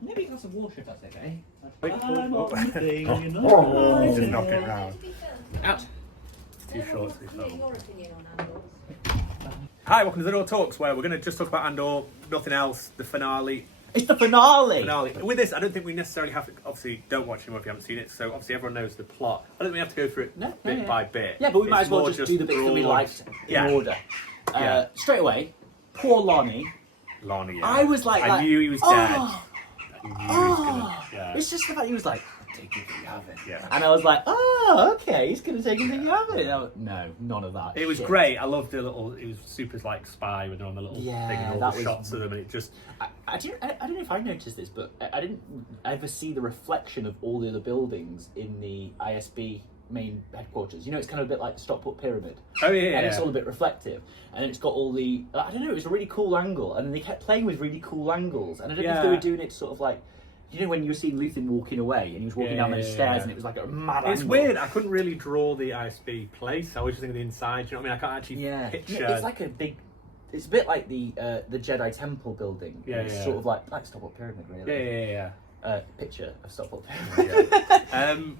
Maybe a glass of water if that's okay. I'm on the thing. You just knock it round. Out. Too short to be filmed. Your opinion on Andor? Hi, welcome to the Andor Talks, where we're going to just talk about Andor, nothing else, the finale. It's the finale! With this, I don't think we necessarily have to, obviously, don't watch it if you haven't seen it, so obviously everyone knows the plot. I don't think we have to go through it bit by bit. Yeah, but we might It's as well more just do the bits that we broad. liked in order. Yeah. Straight away, poor Lonnie. Lonnie, yeah. I was like, I knew he was dead. I knew he was gonna, It's just the fact he was like, take it till you have it. Yeah. And I was like, oh, okay, he's going to take it till you have it. And I was, no, none of that. It was shit. great. I loved the little. It was super like spy when they're on the little thing and all that the was- shots of them, and it just. I don't know if I noticed this, but I didn't ever see the reflection of all the other buildings in the ISB main headquarters. You know, it's kind of a bit like the Stockport Pyramid. Oh yeah. And it's all a bit reflective. And it's got all the... I don't know, it was a really cool angle. And they kept playing with really cool angles. And I don't know if they were doing it sort of like... You know when you were seeing Luthen walking away and he was walking down those stairs and it was like a mad It's angle. weird. I couldn't really draw the ISB place. I was just thinking the inside. You know what I mean? I can't actually picture... It's like a big... It's a bit like the Jedi Temple building. It's sort of like Stockport Pyramid, really. Yeah. Picture of Stockport Pyramid.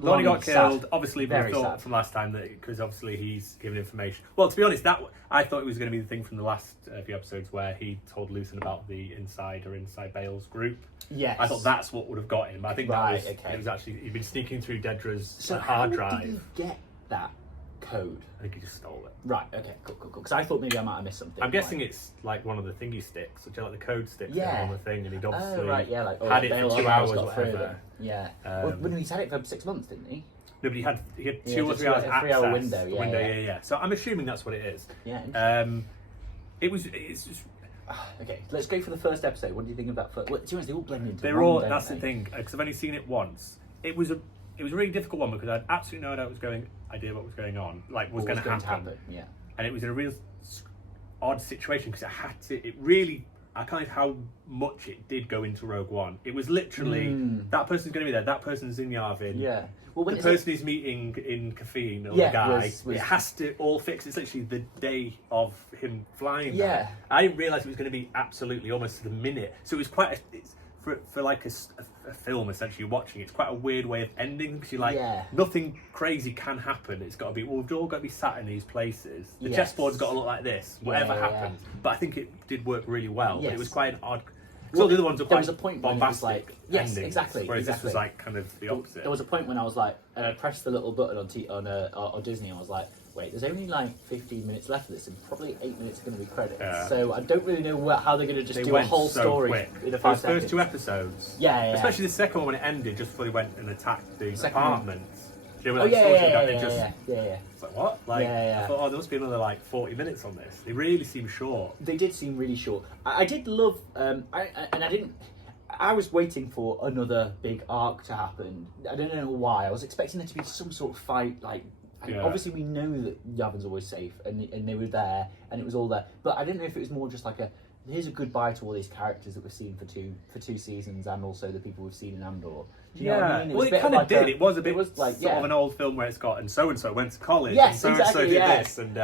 Lonnie got killed. Sad. Obviously, we Very thought sad. from last time that because obviously he's given information. Well, to be honest, that I thought it was going to be the thing from the last few episodes where he told Luthen about the Inside Bale's group. Yes. I thought that's what would have got him. I think Right, that was okay. It was actually he'd been sneaking through Dedra's So hard how drive. did he get that code? I think he just stole it. Right, okay, cool. Because I thought maybe I might have missed something. I'm guessing it's like one of the thingy sticks, which are like the code sticks on the thing, and he'd obviously had it for 2 hours or whatever. Yeah. Well, he's had it for 6 months, didn't he? No, but he had 2 or just 3 hours a access. 3 hour window, Yeah. So I'm assuming that's what it is. Yeah. It's just, Okay, let's go for the first episode. What do you think of that first? Well, to be honest, they all blend into they're one, all. don't That's they? the thing, because I've only seen it once. It was a really difficult one because I had absolutely no idea what was going on, like what was going to happen. Yeah. And it was in a real odd situation because it really, I can't believe how much it did go into Rogue One. It was literally that person's going to be there, that person's in Yavin. Yeah. Well, when the person he's meeting in Caffeine, or the guy, it has to all fix. It's literally the day of him flying there. I didn't realise it was going to be absolutely almost to the minute. So it was quite for like a film, essentially, watching it's quite a weird way of ending because you're like, nothing crazy can happen. It's got to be, we've all got to be sat in these places. The chessboard's got to look like this, whatever happens. But I think it did work really well. But it was quite an odd. So the other ones were quite bombastic. Yes, endings, exactly. Whereas this was like kind of the opposite. There was a point when I was like, and I pressed the little button on Disney, and I was like, wait, there's only like 15 minutes left of this, and probably 8 minutes are going to be credits. Yeah. So I don't really know how they're going to just do a whole story quick. in a 5 seconds. First 2 episodes. Yeah. Especially the second one when it ended, just before they went and attacked the Second apartment. You know, Oh when yeah. It's like, what? Like, I thought, there must be another like 40 minutes on this. They really seem short. They did seem really short. I did love, I was waiting for another big arc to happen. I don't know why. I was expecting there to be some sort of fight. Like, obviously we know that Yavin's always safe, and they were there, and it was all there. But I didn't know if it was more just like here's a goodbye to all these characters that we've seen for two seasons, and also the people we've seen in Andor. Do you know what I mean? Well, it kind of did. It was a bit like sort of an old film where it's got and so went to college, yes, and so exactly, did this, and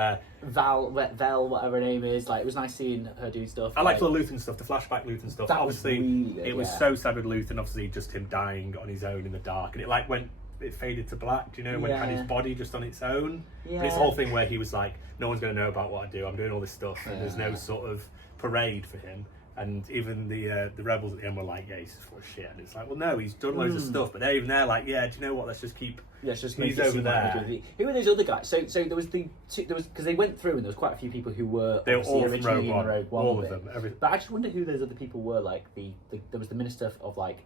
Val, whatever her name is. Like, it was nice seeing her do stuff. I liked the Luthen stuff, the flashback Luthen stuff. That obviously, was really good, it was so sad with Luthen. Obviously, just him dying on his own in the dark, and it faded to black. Do you know when it had his body just on its own? Yeah. This whole thing where he was like, no one's going to know about what I do. I'm doing all this stuff, and there's no sort of parade for him. And even the rebels at the end were like, he's just full of shit. And it's like, well, no, he's done loads of stuff, but they're like, do you know what? Let's just keep. Let's just he's over there. Who are those other guys? So there was because they went through and there was quite a few people who were all originally from in Rogue One. All of them. But I just wonder who those other people were. Like there was the minister of like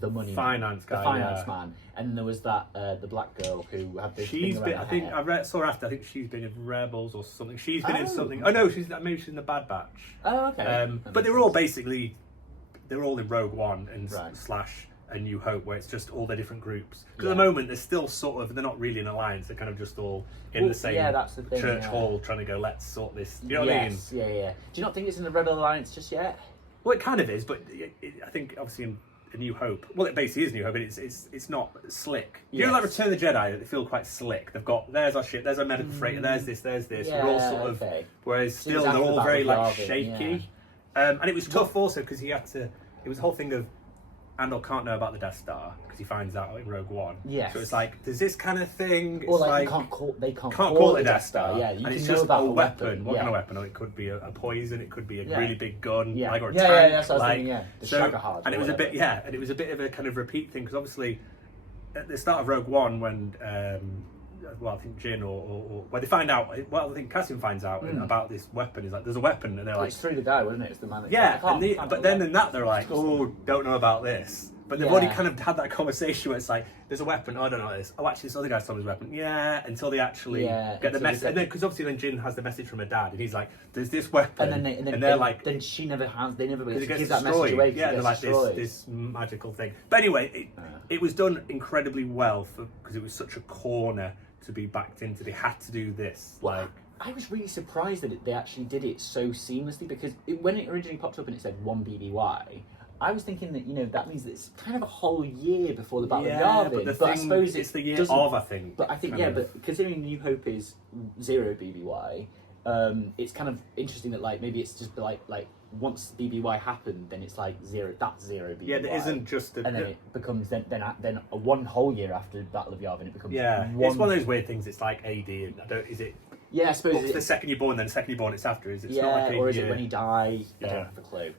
the money finance guy, the finance man, and then there was that the black girl who had this. She's been. I think I saw after. I think she's been in Rebels or something. She's been in something. Oh no, maybe she's in the Bad Batch. Oh okay. But they were all basically. They're all in Rogue One and slash A New Hope, where it's just all their different groups. Because at the moment, they're still sort of, they're not really an alliance. They're kind of just all in the same that's the thing, church hall trying to go, let's sort this. You know what I mean? Yeah. Do you not think it's in the Rebel Alliance just yet? Well, it kind of is, but I think obviously in A New Hope, well, it basically is New Hope, but it's not slick. You know, like Return of the Jedi, they feel quite slick. They've got, there's our ship, there's our medical freighter, there's this. Yeah, we're all sort of, whereas still they're all very like shaky. And it was tough also because he had to, it was the whole thing of Andor can't know about the Death Star because he finds out in Rogue One. Yes. So it's like there's this kind of thing. Or It's like, they can't call it a Death Star. Yeah, you and it's can know just about a the weapon. What Yeah. kind of weapon? It could be a poison. It could be a Yeah. really big gun, Yeah. like or a Yeah, tank. yeah, that's what I was like, thinking, yeah. The so, Shagahard and or it was a bit, whatever. and it was a bit of a kind of repeat thing because obviously at the start of Rogue One when. Well, I think Jin or when they find out, well, I think Cassian finds out about this weapon. He's like, "There's a weapon," and they're like, "It's through the guy, wasn't it? It's the man." Yeah, Like, but then in that they're like, "Oh, don't know about this." But they've already kind of had that conversation where it's like, "There's a weapon. Oh, I don't know what this. Oh, actually, this other guy's told me there's a weapon." Yeah, until they actually get the message, and then because obviously then Jin has the message from her dad, and he's like, "There's this weapon," and they're like, then she never has. They never because it gets give that destroyed. message away. Yeah, they're like this magical thing. But anyway, it was done incredibly well because it was such a corner to be backed into. They had to do this. Like, I was really surprised that they actually did it so seamlessly because when it originally popped up and it said 1 BBY, I was thinking that that means that it's kind of a whole year before the Battle of Yavin. But I suppose it's the year of, I think. But I think but considering New Hope is 0 BBY, it's kind of interesting that like maybe it's just like once BBY happened, then it's like 0. That's 0 BBY. Yeah, there isn't just and then it becomes then a one whole year after the Battle of Yavin. It becomes it's one of those weird things. It's like AD, and is it? Yeah, I suppose it's the second you're born, then the second you're born, it's after. Is it? It's yeah, not like or is it when he dies? Yeah. I don't have a clue.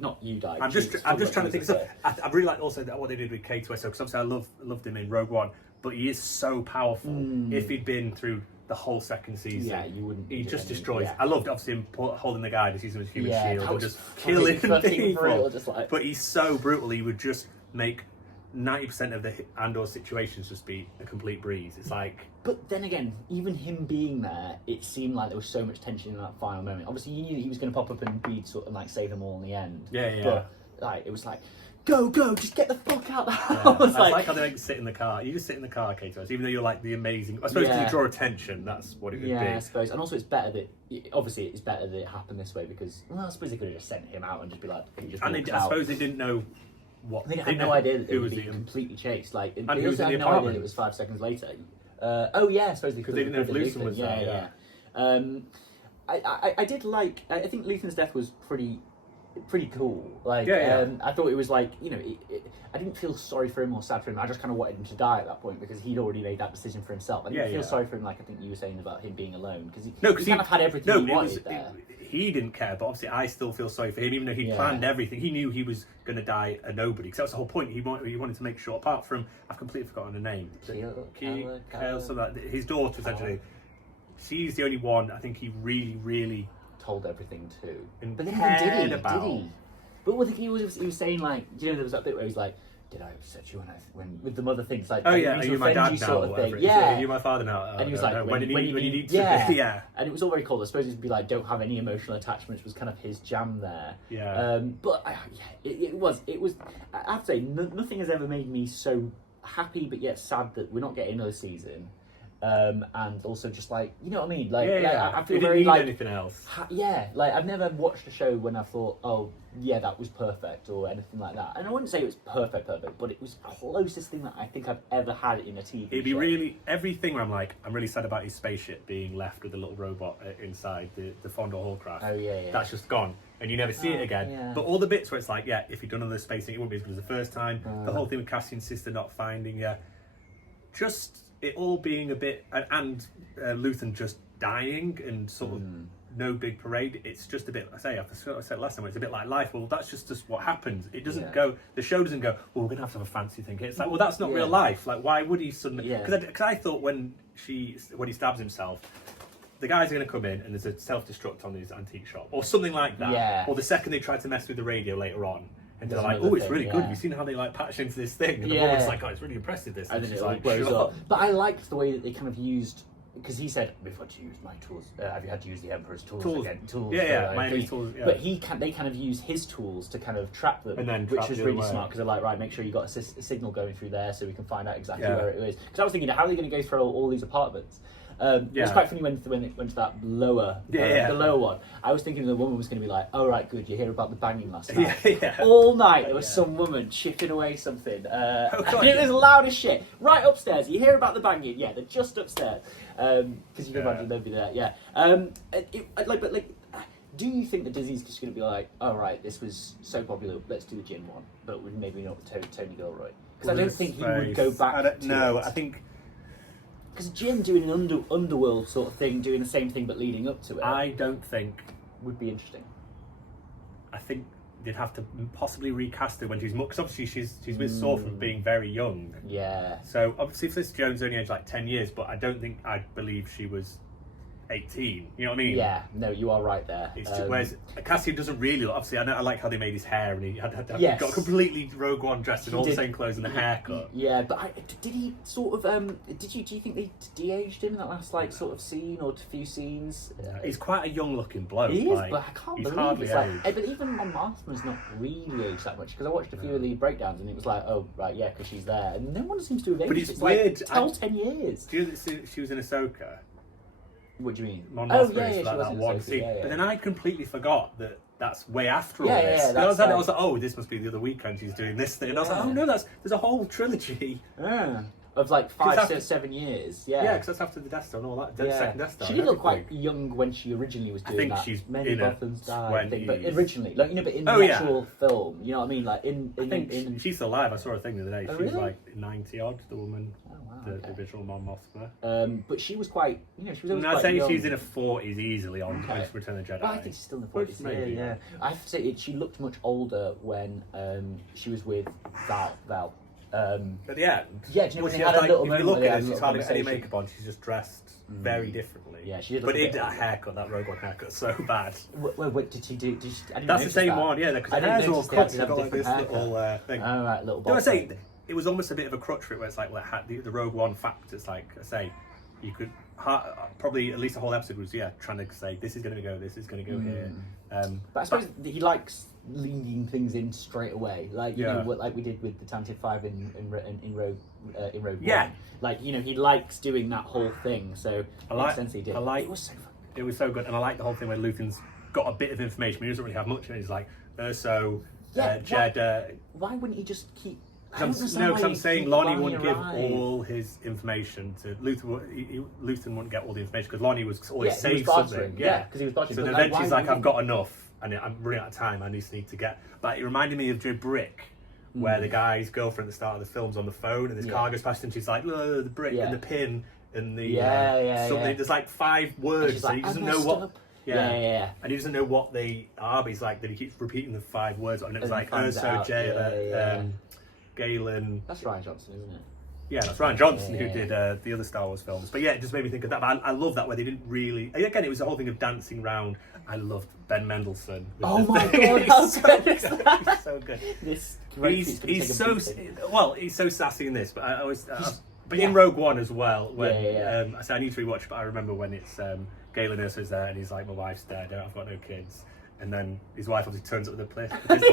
Not you died. I'm just trying to think of stuff. I really like also what they did with K2SO because obviously I loved him in Rogue One, but he is so powerful. If he'd been through the whole second season, yeah, you wouldn't. He just destroys. Yeah. I loved obviously him holding the guy, just using his human shield and just killing killing people. brutal, just like... But he's so brutal. He would just make 90% of the Andor situations just be a complete breeze. It's like. But then again, even him being there, it seemed like there was so much tension in that final moment. Obviously, you knew that he was going to pop up and be sort of like save them all in the end. Yeah. But like, it was like, go, just get the fuck out of the house. Yeah. I like how they make you sit in the car. You just sit in the car, K2SO, even though you're like the amazing. I suppose to draw attention, that's what it would be. Yeah, I suppose. And also, it's better that obviously it's better that it happened this way because I suppose they could have just sent him out and just be like, he just. And I suppose they didn't know. They had no idea that they would be completely chased. Like, they also had no idea that it was 5 seconds later. I suppose because they didn't know if Luthen was there. I did like. I think Luthen's death was pretty cool. Like, I thought it was like I didn't feel sorry for him or sad for him. I just kind of wanted him to die at that point because he'd already made that decision for himself. I didn't feel sorry for him, like I think you were saying about him being alone because he kind of had everything he wanted there. He didn't care, but obviously I still feel sorry for him, even though he planned everything. He knew he was going to die a nobody, because that was the whole point. He wanted to make sure, apart from, I've completely forgotten her name. Kyle, so that his daughter, essentially, she's the only one I think he really, really told everything to. But then did he? But he was saying, like, there was that bit where he's like, did I upset you when with the mother things like, are you my dad now? Sort of thing. Are you my father now? And he was like, when you need to, And it was all very cool. I suppose he'd be like, don't have any emotional attachments was kind of his jam there. Yeah. But it was. I have to say, nothing has ever made me so happy, but yet sad that we're not getting another season. And also just like, you know what I mean? Like, I feel very like anything else. Like I've never watched a show when I thought, oh yeah, that was perfect or anything like that. And I wouldn't say it was perfect, but it was the closest thing that I think I've ever had in a TV It'd be show. really everything where I'm like, I'm really sad about his spaceship being left with the little robot inside the Fondor Hallcraft. Oh yeah. That's just gone. And you never see it again. Yeah. But all the bits where it's like, if he'd done another spacing, it wouldn't be as good as the first time. The whole thing with Cassian's sister not finding you. Just it all being a bit, and Luthen just dying and sort of no big parade. It's just a bit, I said last time, it's a bit like life. Well, that's just what happens. It doesn't go, the show doesn't go, well, we're going to have a fancy thing. It's like, well, that's not real life. Like, why would he suddenly, because I thought when he stabs himself, the guys are going to come in and there's a self-destruct on his antique shop or something like that. Yeah. Or the second they try to mess with the radio later on. And they're like, oh, it's really good. You've seen how they like patch into this thing. And the woman's like, oh, it's really impressive, this. And then she's it like, blows up. But I liked the way that they kind of used, because he said, we've had to use my tools. Have you had to use the Emperor's tools again? Tools. My tools. Yeah. But they kind of use his tools to kind of trap them, and then which was really smart, because they're like, right, make sure you got a signal going through there so we can find out exactly where it is. Because I was thinking, how are they going to go through all these apartments? It was quite funny when it went to that lower, the lower one. I was thinking the woman was going to be like, "Oh right, good, you hear about the banging last night." All night there was some woman chipping away something. And it was loud as shit. Right upstairs, you hear about the banging. Yeah, they're just upstairs because you can imagine they'd be there. Yeah, do you think that Disney's just going to be like, oh right, this was so popular, let's do the Jin one, but with maybe not Tony Gilroy? Because I don't think he would go back to it. I think... Because Jin doing an underworld sort of thing, doing the same thing but leading up to it... I don't think... would be interesting. I think they'd have to possibly recast her when she's more... Because obviously she's with Saw from being very young. Yeah. So obviously Felicity Jones only aged like 10 years, but I don't think I'd believe she was 18. You know what I mean? Yeah, no, you are right there. It's just, whereas Cassian doesn't really. Obviously, I like how they made his hair, and he Yes. got completely Rogue One dressed in all the same clothes and the haircut. Yeah, but did he sort of? Do you think they de-aged him in that last sort of scene or few scenes? He's quite a young-looking bloke. He is, but I can't believe hardly it's but even Mon Mothma's not really aged that much because I watched a few of the breakdowns and it was like, oh right, yeah, because she's there, and no one seems to have aged. But it's weird. Like, 10 years. Do you know that she was in Ahsoka? What do you mean? Mon Mothma yeah, is like that one scene. Yeah. But then I completely forgot that that's way after all this. I was like, oh, this must be the other weekend she's doing this thing. And I was like, oh no, there's a whole trilogy. Yeah. Of like 5, 7 years. Yeah. Yeah, because that's after the Death Star and all that. The second Death Star. She did look quite young when she originally was doing that. I think she's Many in her Bothans died. 20s. But originally, like but in the actual film, you know what I mean? Like I think she's still alive. I saw a thing the other day. Oh, She's really? like 90 odd. The woman. The original Mon Mothma. But she was quite, she was always I'd quite say young. she's in her 40s easily on Return of the Jedi. Well, I think she's still in the 40s. Maybe, yeah. I have to say, she looked much older when she was with Val. At the end? Yeah, do you know when they had a little moment? If you look at her, she's hardly any makeup on. She's just dressed very differently. Yeah, she did. But that haircut, that Rogue One haircut, so bad. What did she do? That's the same one, yeah. Because her hair's all cut. She's got like this little thing. Oh, right, little bob. I say it was almost a bit of a crutch for it, where it's like the Rogue One fact. It's like I say, you could probably at least a whole episode was trying to say this is going to go, this is going to go here. But I suppose he likes leading things in straight away, like you know, what like we did with the Talented Five in Rogue One. Like he likes doing that whole thing. So makes sense he did. It was so fun. It was so good, and I like the whole thing where Luthen's got a bit of information, but he doesn't really have much, and he's like, Jed. Why wouldn't he just keep? Because I'm saying Lonnie wouldn't give all his information to Luthen. Luthen wouldn't get all the information because Lonnie was always saved something. Yeah, because he was budgeting. So then eventually he's like, I've got enough, and I'm running out of time. I just need to get. But it reminded me of Joe Brick, where the guy's girlfriend at the start of the film's on the phone, and this car goes past, and she's like, "Look, the brick and the pin and the something." There's like 5 words, and he doesn't know what. And he doesn't know what they are, but he's like, then he keeps repeating the 5 words, and it's like Urso, Galen. That's Ryan Johnson, isn't it? Yeah, that's Ryan Johnson who did the other Star Wars films. But yeah, it just made me think of that. But I love that where they didn't really. Again, it was the whole thing of dancing round. I loved Ben Mendelsohn. Oh my god, how good is that? He's so good. He's so he's so sassy in this. But I always. But in Rogue One as well. When I say I need to rewatch, but I remember when it's Galen Erso's there and he's like, my wife's dead. I've got no kids. And then his wife obviously turns up with the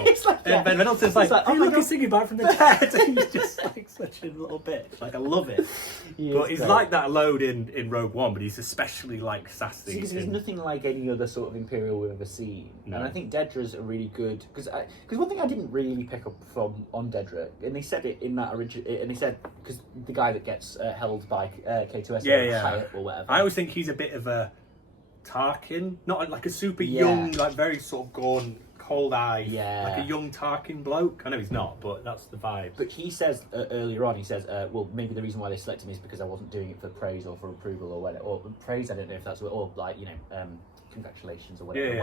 pistol. And Ben Mendelsohn's like, oh look, he's singing back from the dead. And he's just like such a little bitch. Like, I love it. But he's like that load in Rogue One, but he's especially like sassy. Because he's nothing like any other sort of Imperial we've ever seen. No. And I think Dedra's a really good... Because one thing I didn't really pick up on Dedra, and they said it in that original... And they said, because the guy that gets held by K2S or whatever. I always think he's a bit of a Tarkin, not like a super young, like very sort of gone, cold eye, like a young Tarkin bloke. I know he's not, but that's the vibe. But he says earlier on, well, maybe the reason why they selected me is because I wasn't doing it for praise or for approval or whatever. Or praise, I don't know if that's what, or like, congratulations or whatever,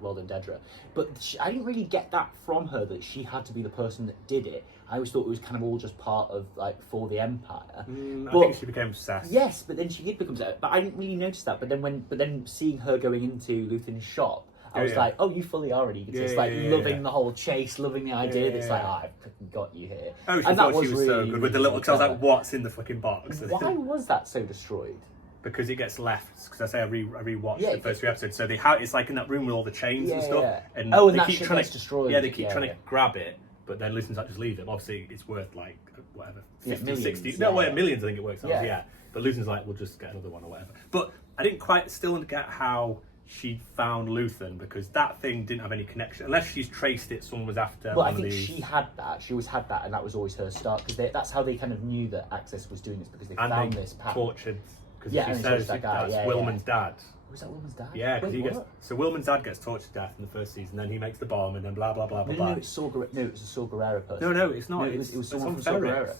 well done Dedra. But I didn't really get that from her, that she had to be the person that did it. I always thought it was kind of all just part of, like, for the Empire. I think she became obsessed. Yes, but then she did become obsessed. But I didn't really notice that. But then seeing her going into Luthen's shop, I was like, oh, you fully are an egotist. Loving the whole chase, loving the idea that's like, I've fucking got you here. Oh, she thought she was so good with the little... Because I was like, what's in the fucking box? Why was that so destroyed? Because it gets left. Because I say I rewatched the first 3 episodes. So it's like in that room with all the chains and stuff. And and they that keep shit trying gets destroyed. Yeah, they keep trying to grab it. But then Luthen's like, just leave them. Obviously, it's worth like, whatever, 50, millions, 60... No, millions I think it works out. But Luthen's like, we'll just get another one or whatever. But I didn't quite still get how she found Luthen, because that thing didn't have any connection. Unless she's traced it, someone was after Well, I think she had that. She always had that, and that was always her start. Because that's how they kind of knew that Access was doing this, because they found this path. Tortured, because she says that's Wilman's dad. Was that Wilman's dad? Yeah, because Wait, so Wilman's dad gets tortured to death in the first season, then he makes the bomb, and then blah blah blah blah blah. No, it's Saw Gerrera. No, it was a Saw Gerrera person. No, it's not. No, it was someone from Saw Gerrera.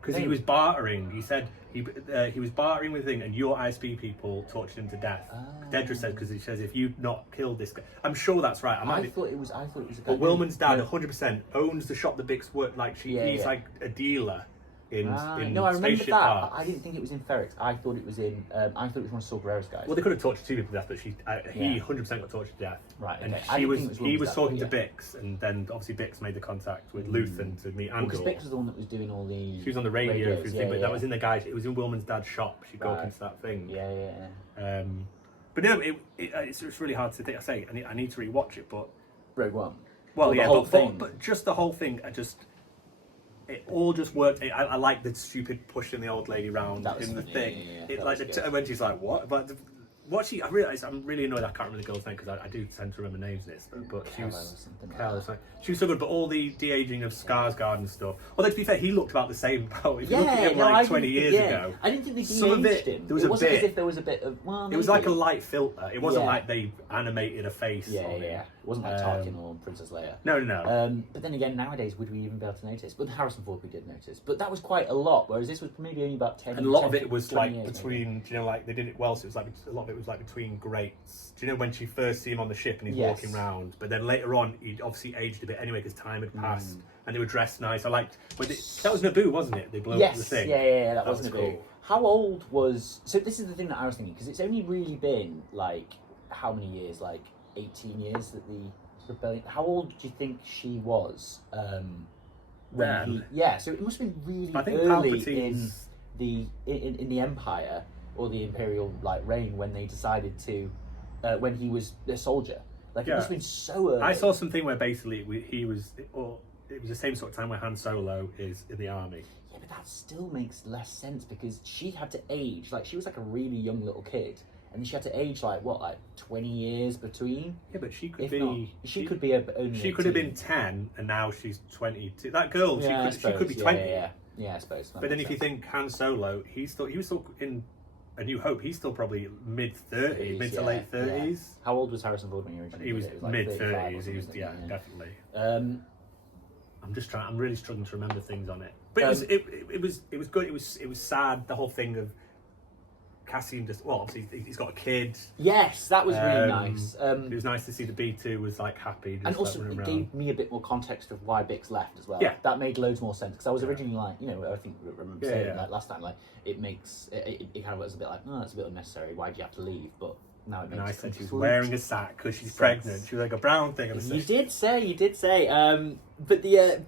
Because he was bartering. He said he was bartering with thing, and your ISP people tortured him to death. Dedra says, because he says, if you've not killed this guy, I'm sure that's right. I thought it was a guy. But Wilman's dad, 100%, owns the shop that Bix worked. Like he's like a dealer in no, I remember Spaceship that. Park. But I didn't think it was in Ferrix. I thought it was in. I thought it was one of Saw Gerrera's guys. Well, they could have tortured 2 people to death, but he 100% got tortured to death. Right. And okay. he was talking to Bix, and then obviously Bix made the contact with Luthen to meet Andor. Because Bix was the one that was doing all the. She was on the radio, but that was in the guy. It was in Wilman's dad's shop. She'd go up into that thing. Yeah. But no, it's really hard to think. I say I need to rewatch it, but Rogue One. Well, the yeah, whole thing. But just the whole thing. It all just worked. I like the stupid pushing the old lady round in the thing. Yeah, when she's like, "What?" But I realised I'm really annoyed. I can't remember the girl's name because I do tend to remember names in this. But she was she was so good. But all the de-aging of Skarsgård and stuff. Although to be fair, he looked about the same. If you look at him like 20 years ago, I didn't think they some of de-aged it, him. there was it wasn't bit. As if there was a bit of. Well, it was like a light filter. It wasn't like they animated a face. Yeah. It wasn't like Tarkin or Princess Leia. No. But then again, nowadays, would we even be able to notice? But Harrison Ford, we did notice. But that was quite a lot. Whereas this was maybe only about 10. And a lot of it was like years, between. maybe. Do you know, like they did it well. So it was like a lot of it was like between greats. Do you know when she first see him on the ship and he's walking around? But then later on, he obviously aged a bit anyway because time had passed and they were dressed nice. I liked that was Naboo, wasn't it? They blew up the thing. Yeah, that was Naboo. Cool. How old was? So this is the thing that I was thinking because it's only really been like how many years? Like 18 years that the rebellion. How old do you think she was? Then. So it must have been really I think early in the Empire or the Imperial reign when they decided to when he was a soldier. It must have been so early. I saw something where basically it was the same sort of time where Han Solo is in the army. Yeah, but that still makes less sense because she had to age. She was like a really young little kid. And then she had to age 20 years between. Yeah, but she could She could be only. She could have been 10, and now she's 22. That girl, she could be 20. Yeah, I suppose. But then if you think Han Solo, he was still in A New Hope. He's still probably mid to late 30s. Yeah. How old was Harrison Ford when you originally? He was mid 30s. He was definitely. I'm really struggling to remember things on it. But it was good. It was sad. The whole thing of Cassian obviously he's got a kid. Yes, that was really nice. It was nice to see the B2 was happy. And also it gave me a bit more context of why Bix left as well. Yeah. That made loads more sense because I was originally I think I remember saying last time it makes it kind of was a bit that's a bit unnecessary. Why do you have to leave? But now it makes sense. I said she was wearing a sack because she's pregnant. She was like a brown thing. You did say. But yeah.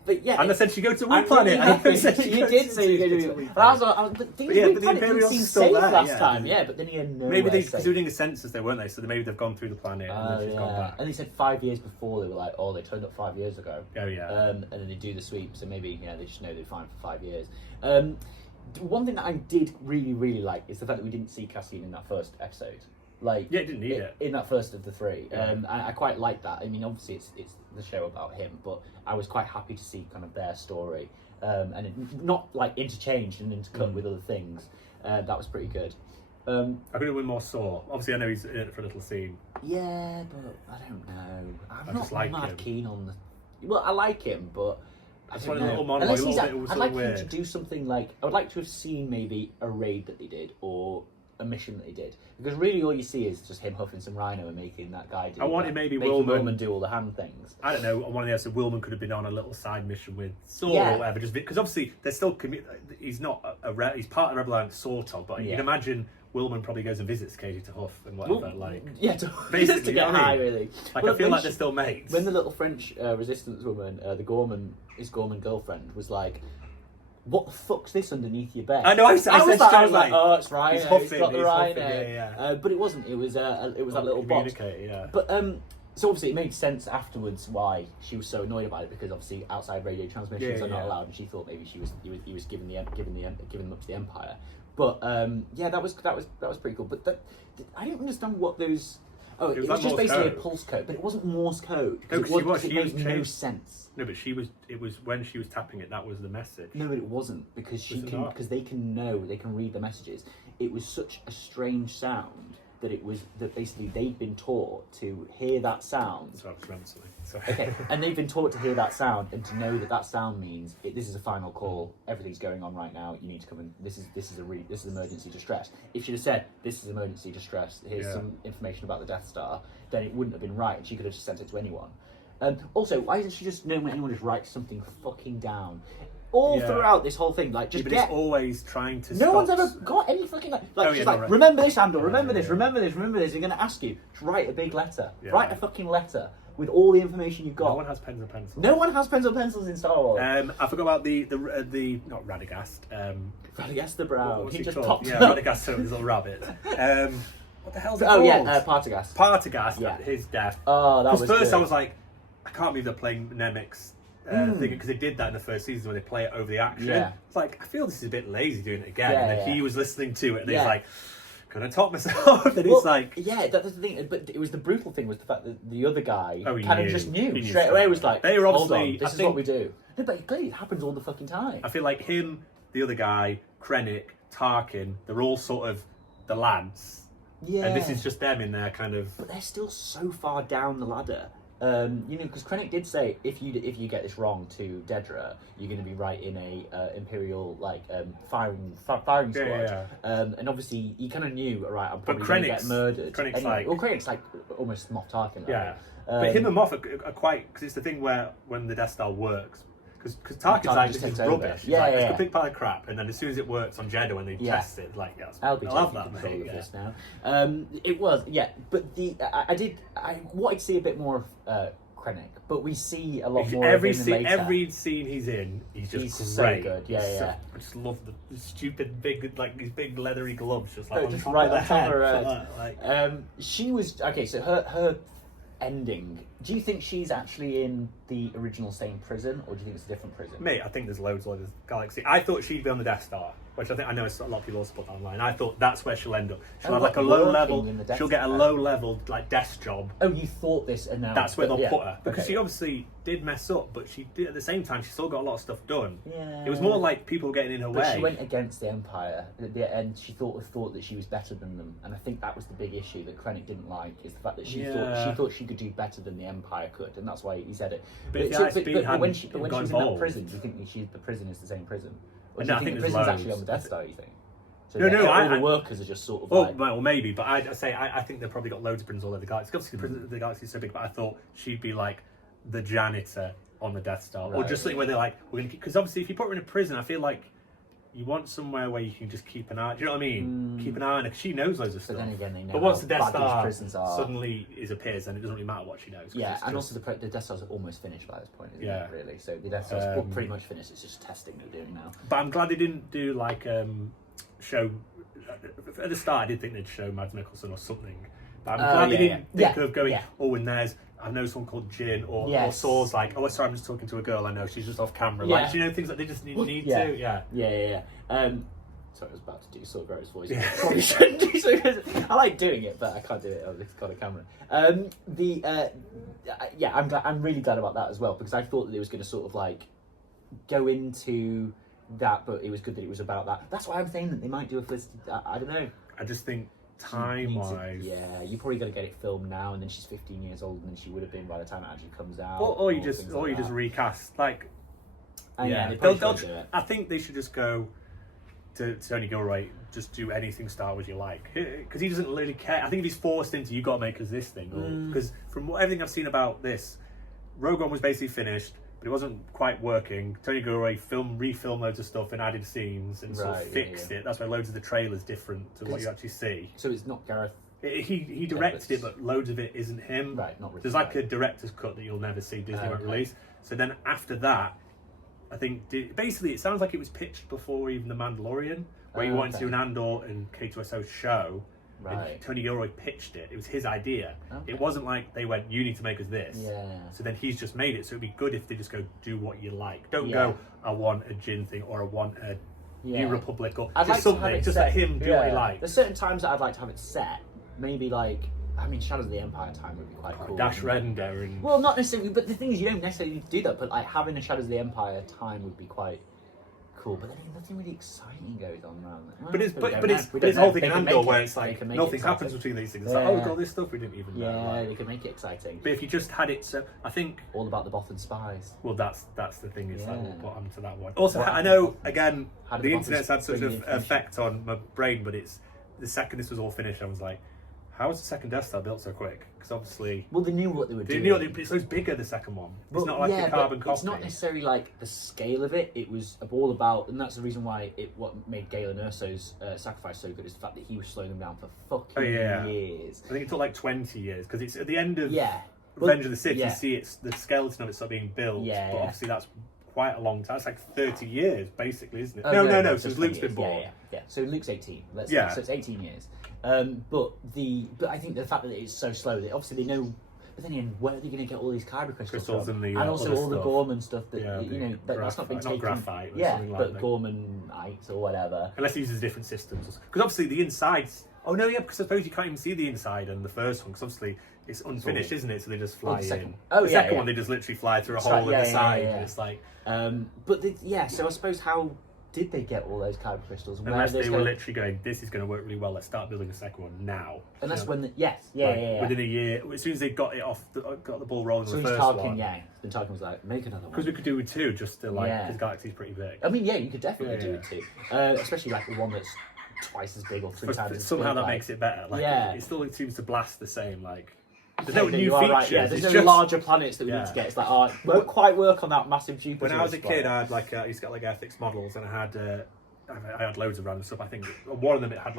And I said she go to a planet. You did say you go to a planet. But the Imperials didn't still there last time. Yeah, but then he had no. Maybe because they were doing a census, there weren't they? So maybe they've gone through the planet and then she's gone back. And they said 5 years before they were they turned up 5 years ago. Oh yeah. And then they do the sweep, so maybe they just know they're fine for 5 years. One thing that I did really, really like is the fact that we didn't see Cassian in that first episode. Didn't need it in that first of the three. I quite like that. I mean, obviously it's the show about him, but I was quite happy to see kind of their story, and it, not interchanged and intercut with other things. That was pretty good. I could have been more Saw. Obviously, I know he's in it for a little scene. Yeah, but I don't know. I'm not mad keen on the. Well, I like him, but I don't know. Little monologue, I'd like him to do something I would like to have seen maybe a raid that they did or a mission that he did, because really all you see is just him huffing some rhino and making that guy do. I wanted maybe Wilman do all the hand things. I don't know. On one of the episodes, Wilman could have been on a little side mission with Saw or whatever, just because obviously they're still. He's not he's part of the Rebel Alliance sort of, but you can imagine Wilman probably goes and visits Katie to Huff and whatever. Just to get high, really. I feel like they're still mates. When the little French resistance woman, his Gorman girlfriend, was like, what the fuck's this underneath your bed? I know. I was like, oh, it's rhino. It's got the rhino. Yeah. But it wasn't. It was that little box. Yeah. But so obviously it made sense afterwards why she was so annoyed about it, because obviously outside radio transmissions are not allowed, and she thought maybe he was giving them up to the Empire. But that was pretty cool. But I didn't understand what those. Oh, it was just basically a pulse code, but it wasn't Morse code. No, it made no sense. No, but it was when she was tapping it, that was the message. No, but it wasn't, because they can read the messages. It was such a strange sound that basically they'd been taught to hear that sound. Sorry, I was rambling. Sorry. Okay, and they've been taught to hear that sound and to know that sound means this is a final call. Everything's going on right now. You need to come in. This is emergency distress. If she'd have said this is emergency distress, here's some information about the Death Star, then it wouldn't have been right, and she could have just sent it to anyone. Also, why doesn't she just know when anyone just writes something fucking down? Throughout this whole thing, like, just but it's always trying to. No one's ever got any fucking she's like, remember this, Andor, remember this. You're going to ask you to write a big letter, write a fucking letter with all the information you've got. No one has pens and pencils. No one has pens and pencils in Star Wars. I forgot about the not Radagast. Radagast the Brown. He just called? popped. Yeah, Radagast, so his little rabbit. What the hell's it called? Oh yeah, Partagast. Partagast. His death. Oh, that was. Because first good. I was like, I can't believe they're playing Nemec's thing, because they did that in the first season when they play it over the action. Yeah. It's like, I feel this is a bit lazy doing it again. Yeah, and then he was listening to it, and he's Yeah. like, can I top myself? And he's like, yeah, that's the thing. But it was the brutal thing was the fact that the other guy he kind of knew. just knew He knew straight away. Was like, they were hold obviously. on, this is what we do. No, but clearly it happens all the fucking time. I feel like him, the other guy, Krennic, Tarkin, they're all sort of the lads. Yeah. And this is just them in their kind of. But they're still so far down the ladder. Because Krennic did say if you get this wrong to Dedra, you're going to be right in a Imperial firing squad. Yeah. And obviously he kind of knew, right, I'm probably going to get murdered. Krennic's Krennic's like almost Moff Tarkin. Right? Yeah. But him and Moff are quite, because it's the thing where when the Death Star works, because Tarkin's like, this is rubbish. It's like, it's a big pile of crap, and then as soon as it works on Jeddah when they test it, it's like, yes, I'll be I'll taking have that. control of this now. It was, but I wanted to see a bit more of Krennic, but we see a lot more every of him scene, later. every scene he's in, he's just great. So good. Yeah. I just love the stupid big, like these big leathery gloves, just like just on right top on of top the of head. her head. She was okay. So her ending. Do you think she's actually in the original same prison, or do you think it's a different prison? Mate, I think there's loads of this galaxy. I thought she'd be on the Death Star, which I know a lot of people also put online. I thought that's where she'll end up. She'll have like a low level. She'll get a low level like desk job. Oh, you thought this, and now that's where they'll put her, because she obviously did mess up, but she did at the same time. She still got a lot of stuff done. Yeah. It was more like people getting in her way. She went against the Empire at the end. She thought that she was better than them, and I think that was the big issue that Krennic didn't like, is the fact that she thought she could do better than the Empire could, and that's why he said it. But when she was in that prison, do you think the prison is the same prison? Or do you think the prison's actually on the Death Star, you think? So all the workers are just sort of well, maybe, but I think they've probably got loads of prisons all over the galaxy. Obviously, the galaxy is so big, but I thought she'd be like the janitor on the Death Star, or just something where they're like, we're gonna, because obviously if you put her in a prison, I feel like you want somewhere where you can just keep an eye. Do you know what I mean? Keep an eye on her, because she knows loads of stuff. But then again, they know. But once the Death Star suddenly appears, then it doesn't really matter what she knows. Yeah, and also the Death Star's almost finished by this point, isn't it? Really, so the Death Star's pretty much finished. It's just testing they're doing now. But I'm glad they didn't do like show. At the start, I did think they'd show Mads Mikkelsen or something. But I'm glad they didn't think of going. Oh, and there's. I know someone called Jin, or Saw's like, oh, sorry, I'm just talking to a girl I know, she's just off camera. Like, do you know, things that they just need to? Yeah. Sorry, I was about to do Saw Gerrard's voice. Probably shouldn't do so. I like doing it, but I can't do it on this kind of camera. I'm really glad about that as well, because I thought that it was going to sort of like go into that, but it was good that it was about that. That's why I'm saying that they might do a first. I don't know. I just think time-wise, you probably got to get it filmed now, and then she's 15 years old, and then she would have been by the time it actually comes out. Or you just recast like. They'll do it. I think they should just go to Tony Gilroy, just do anything Star Wars you like, because he doesn't really care. I think if he's forced into, you got to make us this thing, because from everything I've seen about this, Rogue One was basically finished, but it wasn't quite working. Tony Gilroy refilmed loads of stuff and added scenes and sort of fixed it. That's why loads of the trailer's different to what you actually see. So it's not Gareth. He directed it, but loads of it isn't him. Right, not really. There's like a director's cut that you'll never see. Disney won't release. So then after that, I think basically it sounds like it was pitched before even The Mandalorian, where he wanted to do an Andor and K2SO show. Right. And Tony Gilroy pitched it. It was his idea. Okay. It wasn't like they went, you need to make us this. Yeah. So then he's just made it. So it'd be good if they just go, do what you like. Don't go, I want a Jin thing, or I want a New Republic, or just something. Just let him do what he likes. There's certain times that I'd like to have it set. Maybe like, Shadows of the Empire time would be quite cool. Dash Render and... Well, not necessarily, but the thing is, you don't necessarily need to do that, but like having a Shadows of the Empire time would be quite cool, but then nothing really exciting goes on around there. But it's the whole thing in Andor where it's like nothing happens between these things. It's like, oh, all this stuff we didn't even know. Yeah, they can make it exciting. But if you just had it, so I think all about the Bothan spies. Well, that's the thing. Is like we'll put onto that one. Also, I know again the internet's had such an effect on my brain, but it's the second this was all finished, I was like, how was the second Death Star built so quick? Because obviously, well, they knew what they were doing. It's so bigger, the second one. It's not like a carbon copy. It's not necessarily like the scale of it. It was all about, and that's the reason why what made Galen Erso's sacrifice so good is the fact that he was slowing them down for fucking years. I think it took like 20 years because it's at the end of Revenge of the Sith. You see the skeleton of it start being built. Yeah, but obviously that's quite a long time. It's like 30 years, basically, isn't it? No. So Luke's been born. Yeah. So Luke's 18. So it's 18 years. But I think the fact that it's so slow, that obviously they know. But then again, where are they going to get all these kyber crystals from? And also all the stuff. Gorman stuff that that's not been taken. Not graphite. But Gormanites or whatever. Unless he uses different systems, because obviously the insides. Oh no, yeah, because I suppose you can't even see the inside in the first one, because obviously it's unfinished, isn't it? So they just fly in. The second one, they just literally fly through a hole in the side. And it's like. So I suppose how did they get all those kyber crystals? Unless they were literally going, this is going to work really well. Let's start building a second one now. And that's when within a year, as soon as they got the ball rolling. So the first one. Then Tarkin was like, make another one. Because we could do with two, just to because the galaxy's pretty big. I mean, you could definitely do with two, especially like the one that's twice as big or 3 times as big. Somehow that makes it better. It still seems to blast the same. There's no new features. Right, there's no larger planets that we need to get. It's like, won't quite work on that massive Jupiter. When I was a kid, I had I used to get ethics models, and I had loads of random stuff. I think one of them it had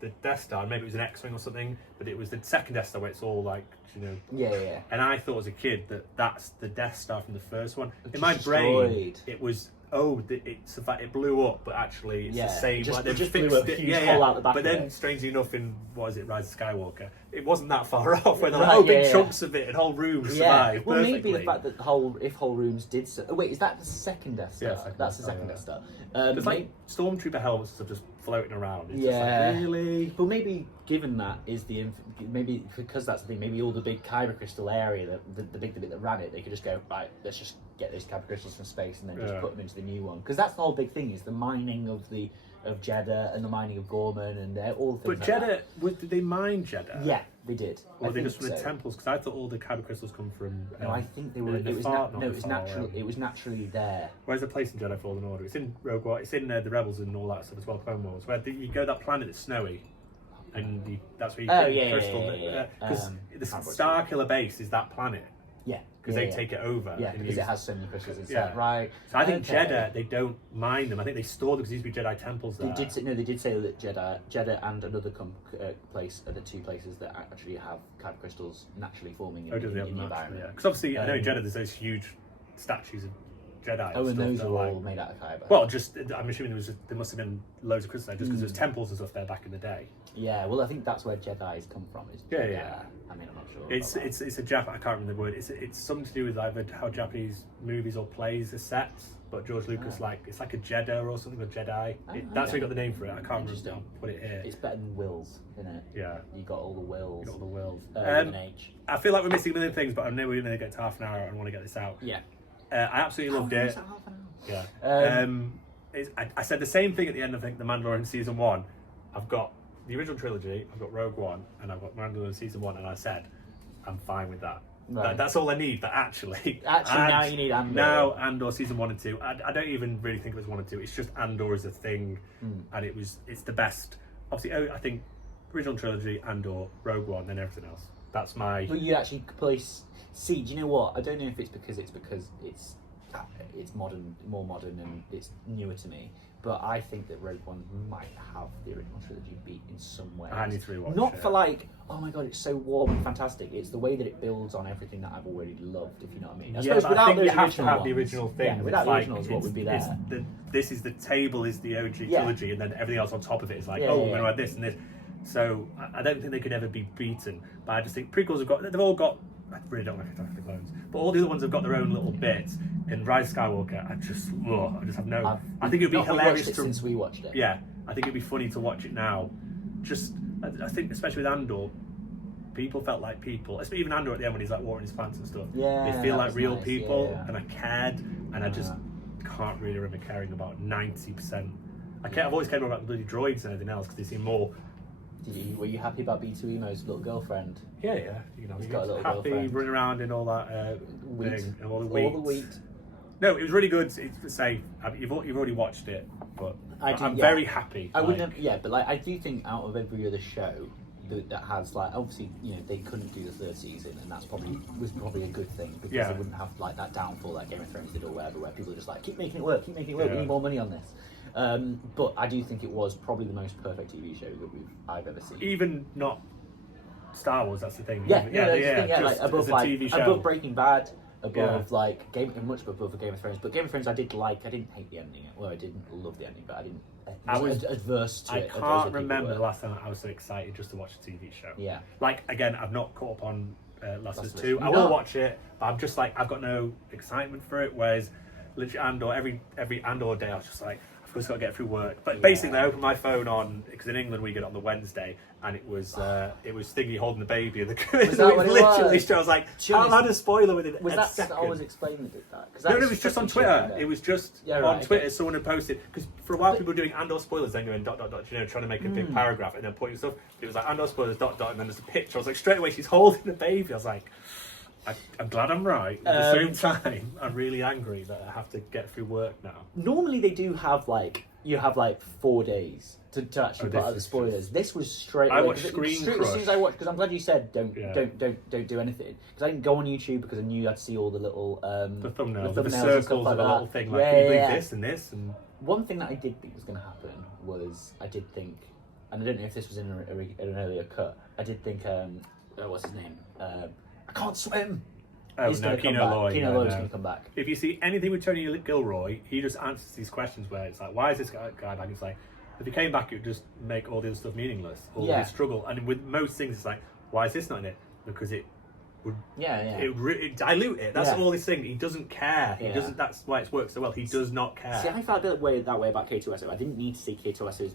the Death Star, maybe it was an X-wing or something, but it was the second Death Star where it's all And I thought as a kid that's the Death Star from the first one. In my brain, it was. It blew up, but actually it's the same. They just fixed it. Hole out the back but then, strangely enough, in Rise of Skywalker, it wasn't that far off. Where big chunks of it and whole rooms survived. Well, perfectly. maybe the fact that whole rooms did. Wait, is that the second Death Star? Yeah, that's the second Death Star. It's like Stormtrooper helmets are just floating around. It's just like, really? But maybe given that is maybe because that's the thing. Maybe all the big kyber crystal area, the big bit that ran it, they could just go right. Let's just get those kyber crystals from space and then just put them into the new one, because that's the whole big thing is the mining of Jeddah and the mining of Gorman and all things. But Jeddah, did they mine Jeddah? Yeah, they did. Or were they just from the temples? Because I thought all the kyber crystals come from. No, I think they were. It was naturally there. Where's the place in Jedi Fallen Order? It's in Rogue One. It's in the Rebels and all that stuff as well. Clone Wars, where you go to that planet that's snowy, and that's where you get the crystal. Because the Starkiller base is that planet. Yeah. Because they take it over. Yeah, because it has so many crystals inside. Right. So I think Jeddah, they don't mine them. I think they store them because there used to be Jedi temples there. They did say that Jeddah and another place are the two places that actually have kyber crystals naturally forming in the environment. Because obviously, I know in Jeddah there's those huge statues of Jedi. And those are all made out of kyber. Well, I'm assuming there must have been loads of crystals there, just because there's temples and stuff there back in the day. Yeah, well, I think that's where Jedi's come from. I mean, I'm not sure. It's a Jap. I can't remember the word. It's something to do with either how Japanese movies or plays are set. But George Lucas it's like a Jeddah or something, or Jedi. That's where he got the name for it. I can't remember. I'll put it here. It's better than Wills, isn't it? Yeah. You got all the Wills. You got all the Wills. With an H. I feel like we're missing a million things, but I know we're going to get to half an hour and I want to get this out. Yeah. I absolutely loved it. Yeah. I said the same thing at the end of The Mandalorian Season 1. I've got the original trilogy, I've got Rogue One, and I've got Mandalorian Season 1, and I said, I'm fine with that. Right. That's all I need, but actually now you need Andor. Now Andor Season 1 and 2. I don't even really think it was 1 and 2. It's just Andor is a thing, and it's the best. Obviously, I think original trilogy, Andor, Rogue One, then everything else. That's my... But you actually place... See, do you know what? I don't know if it's because it's modern, more modern, and it's newer to me. But I think that Rogue One might have the original trilogy beat in some way. I need to rewatch Not for oh my god, it's so warm and fantastic. It's the way that it builds on everything that I've already loved, if you know what I mean. I suppose without I think you have to have the original thing. Yeah, without the originals, what would be there? This is the table is the OG trilogy, and then everything else on top of it is we're going to add this and this. So I don't think they could ever be beaten. But I just think prequels they've all got. I really don't like Attack of the Clones, but all the other ones have got their own little bits. In Rise of Skywalker, I just have no. I think it'd be hilarious since we watched it. Yeah, I think it'd be funny to watch it now. I think especially with Andor, people felt like people. Especially even Andor at the end when he's watering his plants and stuff. Yeah, they feel like real people, and I cared, and I just can't really remember caring about 90%. I've always cared more about the bloody droids than anything else because they seem more. Were you happy about B2Emo's little girlfriend? Yeah. You know, he's got a little happy girlfriend. Running around in all that thing, and all the wheat. No, it was really good. You've already watched it, but I'm very happy. I wouldn't. But like I do think out of every other show that has like obviously they couldn't do the third season, and that's was probably a good thing because they wouldn't have like that downfall like Game of Thrones did or whatever, where people are just like keep making it work. We need more money on this. But I do think it was probably the most perfect TV show that I've ever seen. Even not Star Wars, that's the thing. Like above TV show. above Breaking Bad, above like much above Game of Thrones. But Game of Thrones I didn't hate the ending. Well, I didn't love the ending, but I was adverse to it. I can't remember the last time I was so excited just to watch a TV show. Yeah. Like again, I've not caught up on Last of Us 2. I will watch it, but I'm just like I've got no excitement for it. Whereas literally Andor, every Andor day I was just like, I've just got to get through work. But basically, I opened my phone on because in England we get it on the Wednesday, and it was Stiggy holding the baby, and was that what it was? I was like, I had a spoiler within was that second. Star Wars Explained that did that? No, it was just on Twitter. It was just on Twitter. Someone had posted because for a while people were doing Andor spoilers, then going ... trying to make a big paragraph and then putting stuff. It was like Andor spoilers ... and then there's a picture. I was like, straight away she's holding the baby. I was like, I'm glad I'm right. At the same time, I'm really angry that I have to get through work now. Normally they do have you have 4 days to actually put out the spoilers. This was straight away. I watched Screen Crush. As soon as I watched, because I'm glad you said don't do anything. Because I didn't go on YouTube because I knew I'd see all the little the thumbnails, the circles circles of a little thing. Like, can you believe this and this? And one thing that I did think was going to happen was I did think, and I don't know if this was in an earlier cut. I did think what's his name? I can't swim. Oh, He's no, Keno Loy. Keno Loy's going to come back. If you see anything with Tony Gilroy, he just answers these questions where it's like, why is this guy back? It's like, if he came back, it would just make all the other stuff meaningless. All his struggle. And with most things, it's like, why is this not in it? Because it would it dilute it. That's all this thing. He doesn't care. He doesn't. That's why it's worked so well. He does not care. See, I felt that way about K2SO. I didn't need to see K2SO's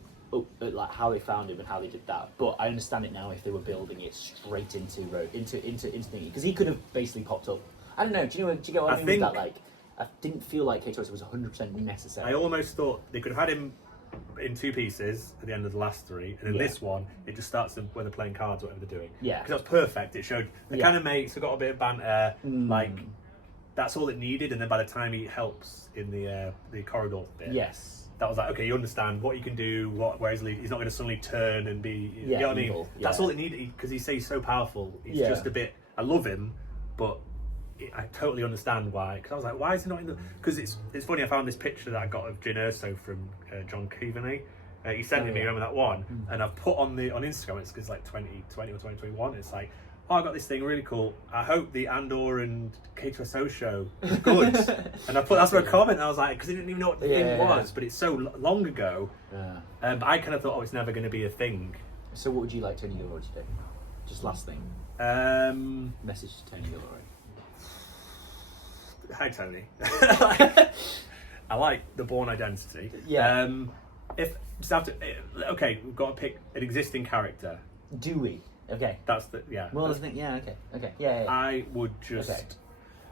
like how they found him and how they did that, but I understand it now if they were building it straight into thingy, because he could have basically popped up. I don't know. Do you get what I mean with that? Like, I didn't feel like K2SO was 100% necessary. I almost thought they could have had him in 2 pieces at the end of the last 3, and in this one, it just starts them when they're playing cards or whatever they're doing. Yeah, because that was perfect. It showed the kind of mates who got a bit of banter, like. That's all it needed, and then by the time he helps in the corridor bit, that was like, okay, you understand what you can do, where he's not going to suddenly turn and be, you know what I mean? That's all it needed, because he's so powerful. He's just a bit, I love him, but I totally understand why, because I was like, why is he not in the, because it's funny, I found this picture that I got of Jyn Erso from John Keaveney. He sent it me, remember that one? And I've put on Instagram, it's like 2020 or 2021, it's like, oh, I got this thing really cool. I hope the Andor and K2SO show is good. And I put that's my comment. And I was like, because I didn't even know what the thing was, but it's so long ago. But I kind of thought, oh, it's never going to be a thing. So, what would you like Tony Gilroy to do? Just last thing. Message to Tony Gilroy. Hi, Tony. I like the Bourne Identity. Yeah. If just have to, okay, we've got to pick an existing character. Do we? Okay. That's Well, I think okay. Yeah. I would just.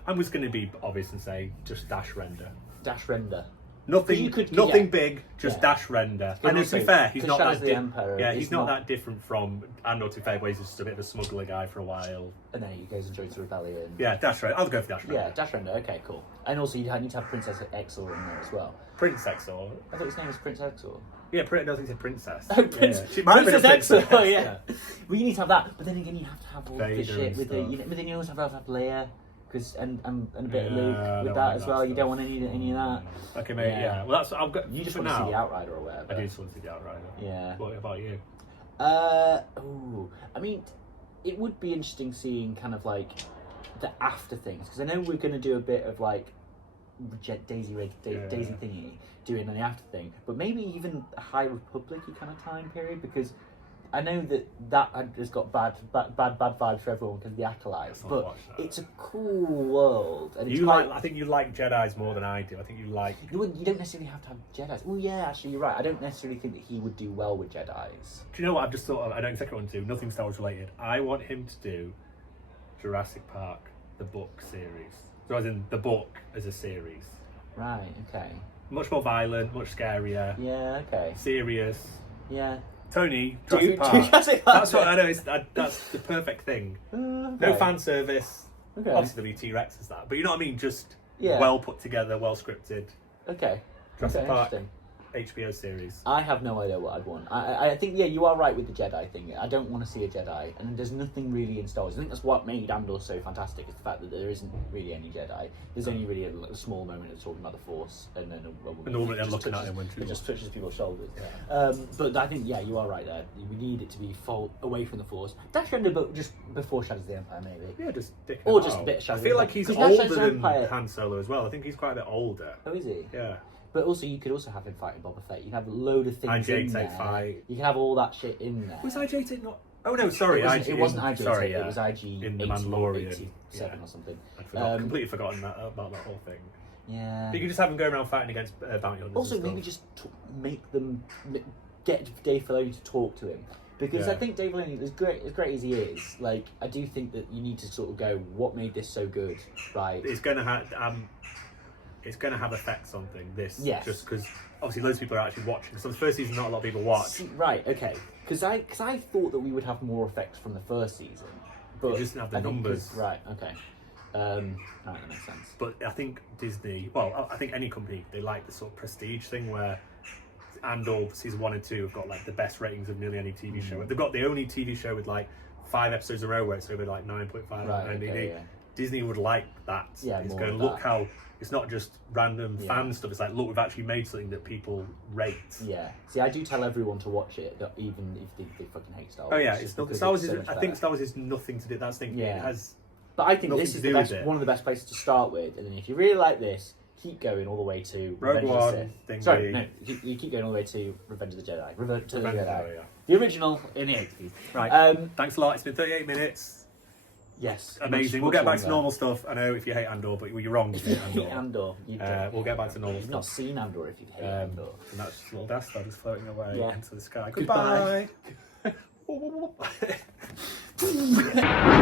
I'm just going to be obvious and say just Dash Render. Dash Render. Nothing big, just Dash Render. And to be fair, he's not that he's not that different from Andor. To be fair, where he's just a bit of a smuggler guy for a while. And then he goes and joins the rebellion. Yeah, Dash Render. I'll go for Dash Render. Yeah, Dash Render. Okay, cool. And also, you need to have Princess Exor in there as well. Prince Exor. I thought his name was Prince Exor. Yeah, I don't think he said Princess. Oh, Princess Exor. Yeah. Well, you need to have that, but then again, you have to have all the shit with but then you also have to have Leia. And a bit of Luke with that as well. You don't want any of that. Okay, mate. Yeah. Well, that's. I've got. You just want to see the Outrider or whatever. I do just want to see the Outrider. Yeah. What about you? I mean, it would be interesting seeing kind of like the after things, because I know we're going to do a bit of like Daisy thingy doing the after thing, but maybe even a High Republic-y kind of time period, because I know that has got bad vibes for everyone because of the acolytes, but it's a cool world. And I think you like Jedis more than I do. I think you like. You don't necessarily have to have Jedis. Oh yeah, actually you're right. I don't necessarily think that he would do well with Jedis. Do you know what I've just thought of? I don't exactly want to do. Nothing Star Wars related. I want him to do Jurassic Park, the book series. So as in the book as a series. Right. Okay. Much more violent, much scarier. Yeah. Okay. Serious. Yeah. Tony, Jurassic Park. Jurassic Park. That's what I know. That's the perfect thing. Okay. No fan service. Okay. Obviously, there'll be T-Rex as that, but you know what I mean. Just Yeah. well put together, well scripted. Okay. Jurassic Park. Interesting. HBO series. I have no idea what I'd want. I think, yeah, you are right with the Jedi thing. I don't want to see a Jedi, and there's nothing really in Star Wars. I think that's what made Andor so fantastic, is the fact that there isn't really any Jedi. There's only really a small moment of talking about the Force, and then a woman normally I'm looking touches, at him when it just touches people's shoulders. Yeah. But I think, yeah, you are right there. We need it to be away from the Force. Dash Rendar, but just before Shadows of the Empire, maybe. Yeah, just dicking Or him just out. a bit of Shadows I feel of the like he's Empire. 'Cause Shadows of older the than Empire- Han Solo as well. I think he's quite a bit older. Oh, is he? Yeah. But also, you could also have him fighting Boba Fett. You can have a load of things in IJ-8 there. fight. You can have all that shit in there. Was IJ-8 not? Oh no, sorry, It wasn't IG. Sorry, yeah. It was IG in the 80, Mandalorian 87 or something. I'd completely forgotten about that whole thing. Yeah. But you could just have him go around fighting against bounty hunters. Also, and stuff. maybe just make them get Dave Filoni to talk to him, because Yeah. I think Dave Filoni, as great as he is, like, I do think that you need to sort of go, what made this so good, right? It's going to have effects on things. This, Yes. just because obviously loads of people are actually watching. So the first season, not a lot of people watch. Right. Okay. Because I thought that we would have more effects from the first season, but It doesn't have the I think numbers. Right. Okay. Right, that makes sense. But I think Disney, well, I think any company, they like the sort of prestige thing where Andor season 1 and 2 have got like the best ratings of nearly any TV show. They've got the only TV show with like 5 episodes in a row where it's over like 9.5 on IMDb. Okay, yeah. Disney would like that. Yeah, it's more going of look that. how it's not just random Yeah. fan stuff. It's like, look, we've actually made something that people rate. Yeah. See, I do tell everyone to watch it, that even if they fucking hate Star Wars. Oh yeah, just it's not. because Star Wars it's is. so much I think better. Star Wars is nothing to do. That's the thing. Yeah. It has. But I think nothing this to is do the with best, it. one of the best places to start with, and then if you really like this, keep going all the way to Rogue Revenge One, of the Sith. thing Sorry, we- no, you keep going all the way to Revenge of the Jedi. Revenge to the Revenge of the Jedi. Jedi, yeah. The original in the 80s. Right. Thanks a lot. It's been 38 minutes. Yes. Amazing. much We'll get back to longer. normal stuff. I know if you hate Andor, but you're wrong. If you hate Andor. Andor. You don't. We'll get back to normal You've not stuff. seen Andor if you hate Andor. And that's just little Death Star just floating away Yeah. into the sky. Goodbye. Goodbye.